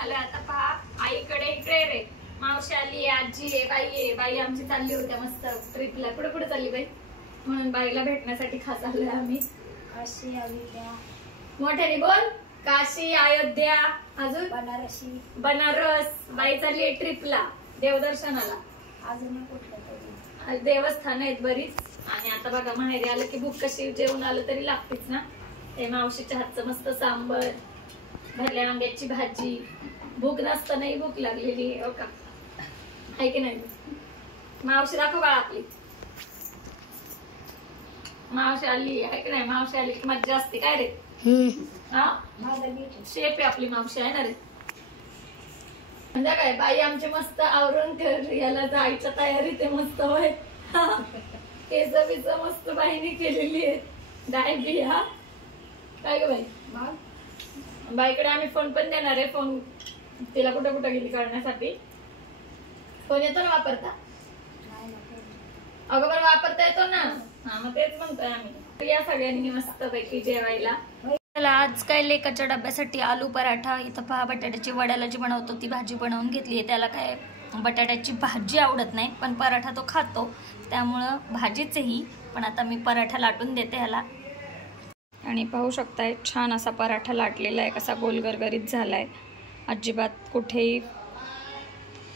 आलोय आता पहा आईकडे. इकडे रे मावशी आली, आजी आहे, बाई आहे. बाई आमची चालली होत्या मस्त ट्रिपला. कुठे कुठे चालली बाई? म्हणून बाईला भेटण्यासाठी खास आलोय आम्ही. काशी, अयोध्या. मोठ्याने बोल. काशी, अयोध्या, अजून बनारस. बाई चालली आहे ट्रिपला, देवदर्शनाला. अजून कुठलं तरी देवस्थान आहेत बरीच. आणि आता बघा माहेरी आलं की भूक कशी जेवण आलं तरी लागतेच ना. ते मावशीच्या हातचं मस्त सांबर, भरल्या वांग्याची भाजी. भूक नसतानाही भूक लागलेली आहे. हो का? आहे की नाही? मावशी दाखव बाळा आपली. मावशी आली आहे की नाही? मावशी आली की मज्जा असते काय रे? शेप आहे आपली मावशी, आहे ना रे? म्हणजे काय बाई आमचे मस्त आवरून याला जायच्या तयारी ते मस्त होय. केस बिस मस्त बाईने केलेली आहे. डाय बी. हा काय ग बाई? बाईकडे आम्ही फोन पण देणार आहे. फोन तिला कुठं कुठं गेली करण्यासाठी. फोन येतो ना वापरता? अगं पण वापरता येतो ना. हा मग तेच म्हणतोय आम्ही. या सगळ्यांनी मस्त पैकी जेवायला. आज काय लेकाच्या डब्यासाठी आलू पराठा. इथं पहा बटाट्याची वड्याला जी बनवतो ती भाजी बनवून घेतली. त्याला काय बटाट्याची भाजी आवडत नाही, पण पराठा तो खातो, त्यामुळं भाजीच ही. पण आता मी पराठा लाटून देते ह्याला. आणि पाहू शकताय छान असा पराठा लाटलेला आहे, कसा गोलगरगरीत झालाय. अजिबात कुठेही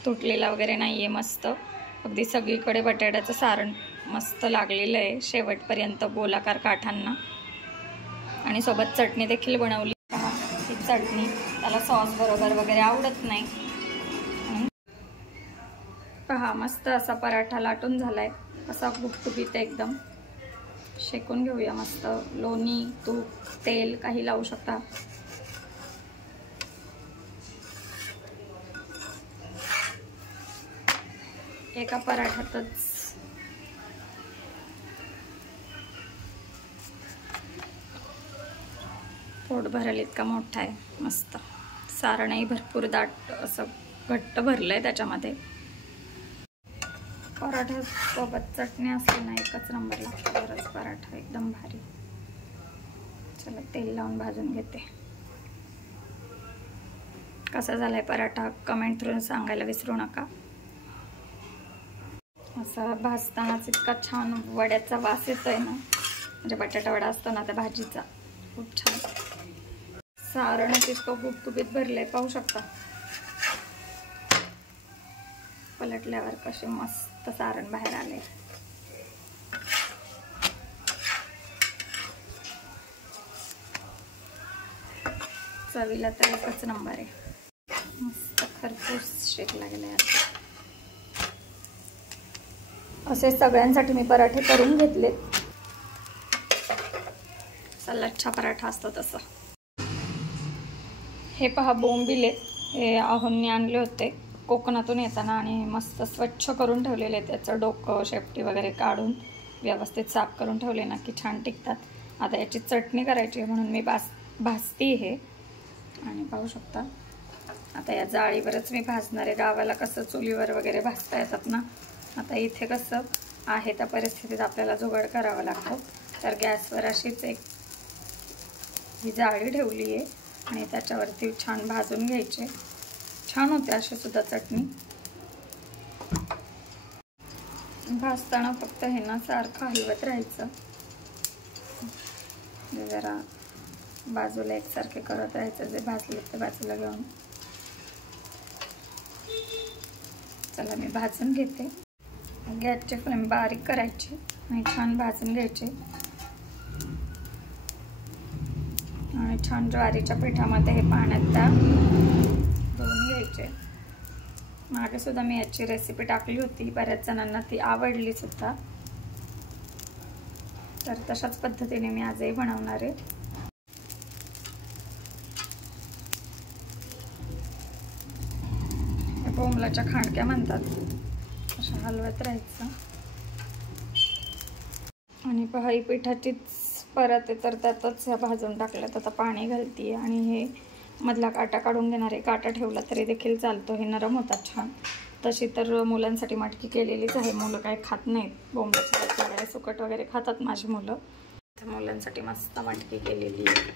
तुटलेला वगैरे नाहीये. मस्त अगदी सगळीकडे बटाट्याचं सारण मस्त लागलेलं आहे शेवटपर्यंत गोलाकार काठांना. आणि सोबत चटणी देखील बनवली. ही चटणी त्याला सॉस बरोबर वगैरे आवडत नाही. पहा मस्त असा पराठा लाटून झालाय. असा गुपगुपीत एकदम. शेकून घेऊया मस्त. लोणी, तूप, तेल काही लावू शकता. एका पराठ्यातच पोट भरेल इतका मोठा आहे. मस्त सारणही भरपूर दाट असं घट्ट भरलंय त्याच्यामध्ये. पराठ्यासोबत चटणी असली ना एकच नंबर लागतो. बरंच पराठा एकदम भारी. चला तेल लावून भाजून घेते. कसा झालाय पराठा कमेंट थ्रू सांगायला विसरू नका. असा भाजतानाच इतका छान वड्याचा वास येतोय ना. म्हणजे बटाटा वडा असतो ना त्या भाजीचा, खूप छान. सारणच इतकं गुपगुपीत भरलंय पाहू शकता. पलटल्यावर कसे मस्त सारण बाहेर आले. चवीला तर एकच नंबर आहे. मस्त खरपूस शेकला गेलाय. असे सगळ्यांसाठी मी पराठे करून घेतले. लच्छा पराठा असतो तसं. हे पहा बोंबिले. हे आहोंनी आणले होते कोकणातून येताना आणि मस्त स्वच्छ करून ठेवलेले. त्याचं डोकं शेपटी वगैरे काढून व्यवस्थित साफ करून ठेवले ना की छान टिकतात. आता याची चटणी करायची आहे म्हणून मी भाजती हे. आणि पाहू शकता आता या जाळीवरच मी भाजणार आहे. गावाला कसं चुलीवर वगैरे भाजता येतात ना. आता इथे कसं आहे त्या परिस्थितीत आपल्याला जुगाड करावा लागतो. तर गॅसवर अशीच एक ही जाळी ठेवली आहे आणि त्याच्यावरती छान भाजून घ्यायचे. छान होते अशी सुद्धा चटणी. भाजताना फक्त हे ना सारखं हलवत राहायचं. जरा बाजूला एकसारखे करत राहायचं. जे भाजले ते बाजूला घेऊन. चला मी भाजून घेते. गॅसची फ्लेम बारीक करायची आणि छान भाजून घ्यायचे. आणि छान ज्वारीच्या पिठामध्ये हे पाण्यात धुवून घ्यायचे. मागे सुद्धा मी याची रेसिपी टाकली होती. बऱ्याच जणांना ती आवडली सुद्धा. तर तशाच पद्धतीने मी आजही बनवणार आहे. बोंबलाच्या खांडक्या म्हणतात. अशा हलवत राहायचं. आणि पहा ही पिठाचीच परत आहे तर त्यातच ह्या भाजून टाकल्यात. आता पाणी घालते आणि हे मधला काटा काढून घेणार आहे. काटा ठेवला तरी देखील चालतो. हे नरम होतात छान. तशी तर मुलांसाठी मटकी केलेलीच आहे. मुलं काय खात नाहीत बोंबलाची वगैरे. सुकट वगैरे खातात माझी मुलं. तर मुलांसाठी मस्त मटकी केलेली आहे.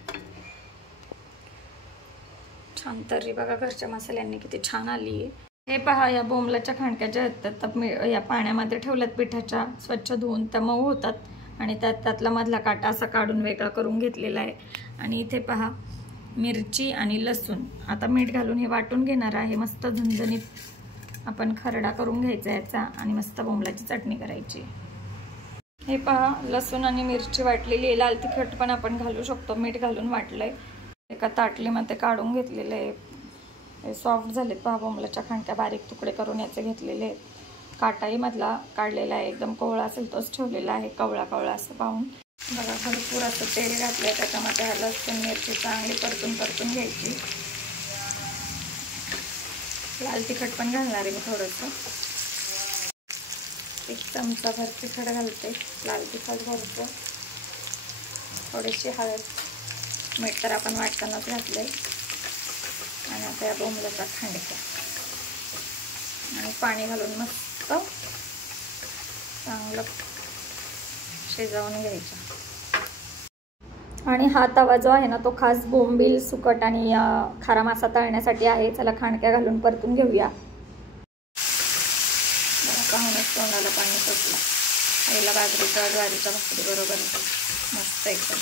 छान तर्री बघा घरच्या मसाल्यांनी किती छान आली आहे. हे पहा या बोंबलाच्या खांडक्या ज्या आहेत त्या या पाण्यामध्ये ठेवल्यात पिठाच्या, स्वच्छ धुवून त्या मऊ होतात आणि त्यातला मधला काटा असा काढून वेगळा करून घेतलेला आहे. आणि इथे पहा मिरची आणि लसूण आता मीठ घालून हे वाटून घेणार आहे. मस्त झणझणीत आपण खरडा करून घ्यायचा याचा आणि मस्त बोंबलाची चटणी करायची. हे पहा लसूण आणि मिरची वाटलेली आहे. लाल तिखट पण आपण घालू शकतो. मीठ घालून वाटलंय. एका ताटलीमध्ये काढून घेतलेले आहे. हे सॉफ्ट झालेत पहा बोंबलाच्या खांडक्या. बारीक तुकडे करून याचे घेतलेले आहेत. काटाही मधला काढलेला आहे. एकदम कोवळा असेल तोच ठेवलेला आहे. कवळा कवळा असं पाहून बघा भरपूर असं तेल घातलंय. त्याच्यामध्ये हा लसूण मिरची चांगली परतून घ्यायची. लाल तिखट पण घालणार आहे मी थोडंसं. 1 चमचाभर तिखट घालते. लाल तिखट घालतो. थोडीशी हळद, मीठ तर आपण वाटतानाच घातलंय. आणि आता या बोंबलाच्या खांडक्या आणि पाणी घालून मस्त चांगलं शिजवून घ्यायचं. आणि हा तवा जो आहे ना तो खास बोंबील, सुकट आणि खारा मासा तळण्यासाठी आहे. चला खांडक्या घालून परतून घेऊया. पाहूनच तोंडाला पाणी सुटलं. आईला बाजरीच्या ज्वारीच्या भाकरी बरोबर मस्त एकदम.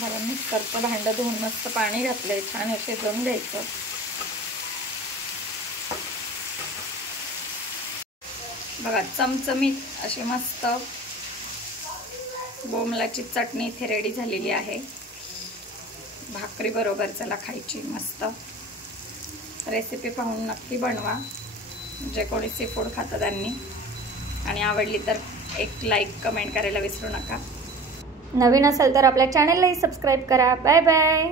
मला मिक्सरचं भांडं धुवून मस्त पाणी घातलंय. छान शिजवून घ्यायचं. बघा चमचमीत अशी मस्त बोंबलाची चटणी इथे रेडी झालेली आहे. भाकरी बरोबर चला खायची मस्त. रेसिपी पाहून नक्की बनवा जे कोणी सी फूड खातं त्यांनी. आणि आवडली तर एक लाईक कमेंट करायला विसरू नका. नवीन असेल तर आपल्या चॅनललाही सबस्क्राईब करा. Bye bye.